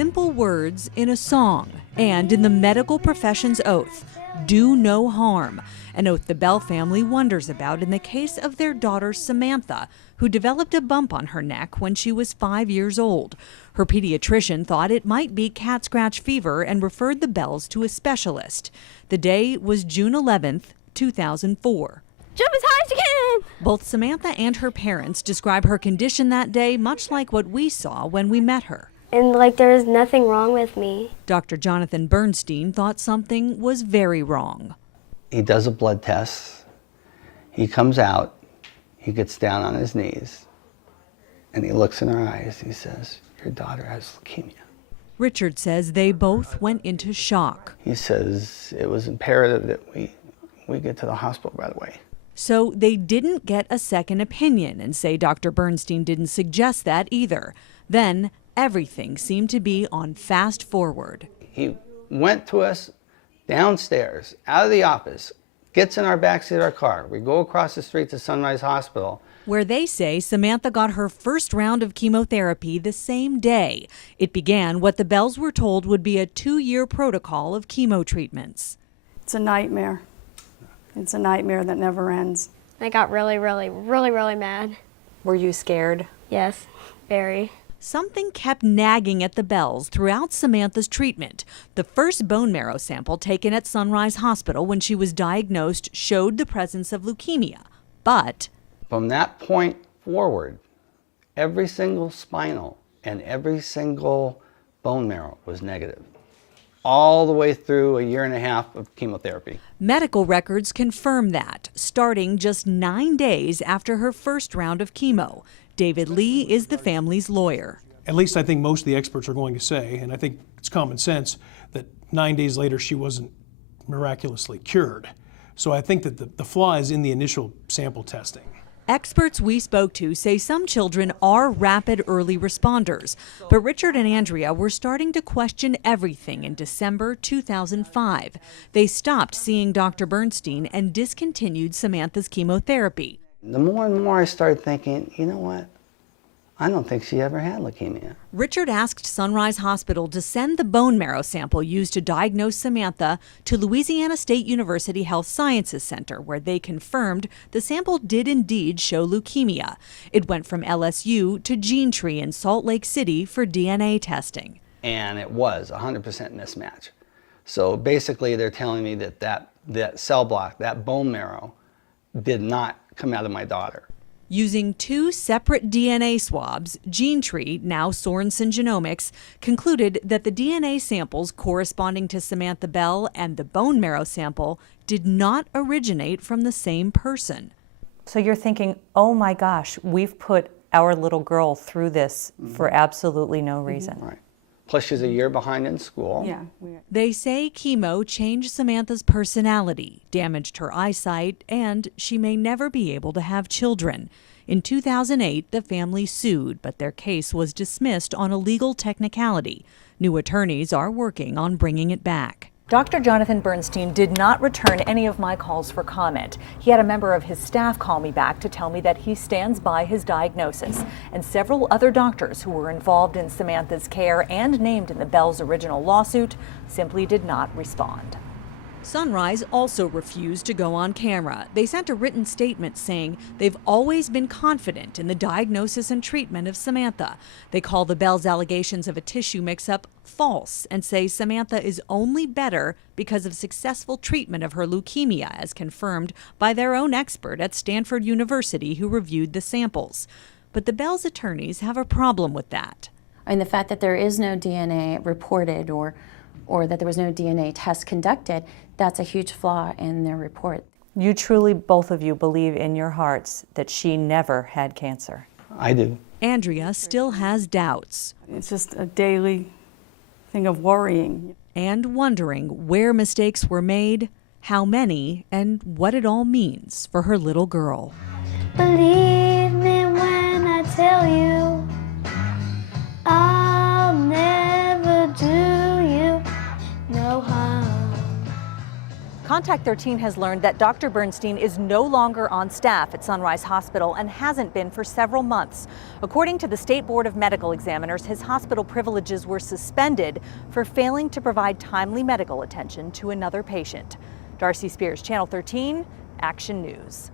simple words in a song and in the medical profession's oath, do no harm, an oath the Bell family wonders about in the case of their daughter Samantha, who developed a bump on her neck when she was 5 years old. Her pediatrician thought it might be cat scratch fever and referred the Bells to a specialist. The day was June 11th, 2004. Jump as high as you can! Both Samantha and her parents describe her condition that day much like what we saw when we met her. And there was nothing wrong with me. Dr. Jonathan Bernstein thought something was very wrong. He does a blood test. He comes out. He gets down on his knees. And he looks in her eyes. He says, "Your daughter has leukemia." Richard says they both went into shock. He says it was imperative that we get to the hospital right away. So they didn't get a second opinion and say Dr. Bernstein didn't suggest that either. Then everything seemed to be on fast forward. He went to us downstairs, out of the office, gets in our backseat of our car. We go across the street to Sunrise Hospital, where they say Samantha got her first round of chemotherapy the same day. It began what the Bells were told would be a 2-year protocol of chemo treatments. It's a nightmare. It's a nightmare that never ends. I got really mad. Were you scared? Yes, very. Something kept nagging at the Bells throughout Samantha's treatment. The first bone marrow sample taken at Sunrise Hospital when she was diagnosed showed the presence of leukemia. But from that point forward, every single spinal and every single bone marrow was negative, all the way through a 1.5 years of chemotherapy. Medical records confirm that, starting just 9 days after her first round of chemo. David Lee is the family's lawyer. At least I think most of the experts are going to say, and I think it's common sense, that 9 days later she wasn't miraculously cured. So I think that the flaw is in the initial sample testing. Experts we spoke to say some children are rapid early responders, but Richard and Andrea were starting to question everything in December 2005. They stopped seeing Dr. Bernstein and discontinued Samantha's chemotherapy. The more and more I started thinking, you know what? I don't think she ever had leukemia. Richard asked Sunrise Hospital to send the bone marrow sample used to diagnose Samantha to Louisiana State University Health Sciences Center, where they confirmed the sample did indeed show leukemia. It went from LSU to GeneTree in Salt Lake City for DNA testing. And it was 100% mismatch. So basically they're telling me that cell block, that bone marrow, did not come out of my daughter. Using 2 separate DNA swabs, GeneTree, now Sorensen Genomics, concluded that the DNA samples corresponding to Samantha Bell and the bone marrow sample did not originate from the same person. So you're thinking, oh my gosh, we've put our little girl through this for absolutely no reason. Right. Plus she's a year behind in school. Yeah. They say chemo changed Samantha's personality, damaged her eyesight, and she may never be able to have children. In 2008, the family sued, but their case was dismissed on a legal technicality. New attorneys are working on bringing it back. Dr. Jonathan Bernstein did not return any of my calls for comment. He had a member of his staff call me back to tell me that he stands by his diagnosis, and several other doctors who were involved in Samantha's care and named in the Bell's original lawsuit simply did not respond. Sunrise also refused to go on camera. They sent a written statement saying they've always been confident in the diagnosis and treatment of Samantha. They call the Bell's allegations of a tissue mix-up false and say Samantha is only better because of successful treatment of her leukemia, as confirmed by their own expert at Stanford University who reviewed the samples. But the Bell's attorneys have a problem with that. And the fact that there is no DNA reported or that there was no DNA test conducted, that's a huge flaw in their report. You truly, both of you, believe in your hearts that she never had cancer. I do. Andrea still has doubts. It's just a daily thing of worrying. And wondering where mistakes were made, how many, and what it all means for her little girl. Believe me when I tell you, I'll never do you no harm. Contact 13 has learned that Dr. Bernstein is no longer on staff at Sunrise Hospital and hasn't been for several months. According to the State Board of Medical Examiners, his hospital privileges were suspended for failing to provide timely medical attention to another patient. Darcy Spears, Channel 13, Action News.